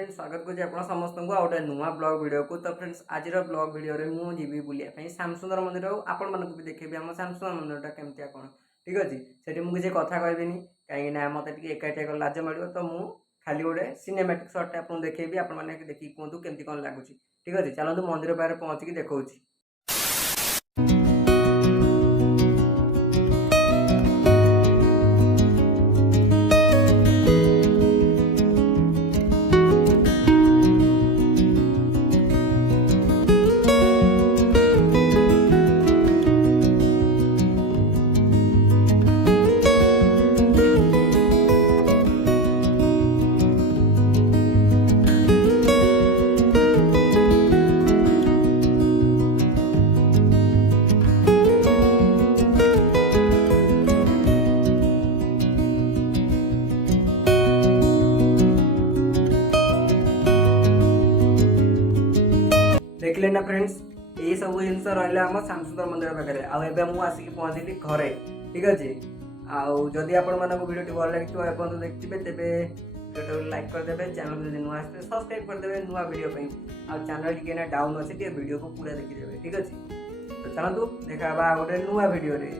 Friends स्वागत करुँच आप समस्त को गोटे नुआ ब्लॉग वीडियो को। तो फ्रेंड्स आज ब्लॉग वीडियो रे मु जीवी बुलिया श्यामसुंदर मंदिर आपण मानक भी देखेबी आम श्यामसुंदर मंदिरटा केमतिया कौन ठीक अच्छे सेठी मुझे किसी कथा कहबी कहीं मत एकाठिया लाज मार तो मु खाली गोटे सिनेमेटिक सर्ट आपको देखेबी आपण देखिए कहतु केमती कौन लगुच ठीक अच्छे। चलते मंदिर पाखे पहुँचिकी देखा। देखिले ना फ्रेंड्स ये सब जिन रहा आम श्यामसुंदर मंदिर पाखे आबे मुझे पहुँचली घरे ठीक अच्छे। आदि आपण मानक वीडियो भल लगी एपन देखिए तेज वीडियो लाइक करदे, चैनल जब नुआ आसते सब्सक्राइब करदे नुआ वीडियो चैनल टी डाउन अच्छे वीडियो को पूरा देखीदे ठीक अच्छे। तो चलतु देखा गोटे नुआ वीडियो रे।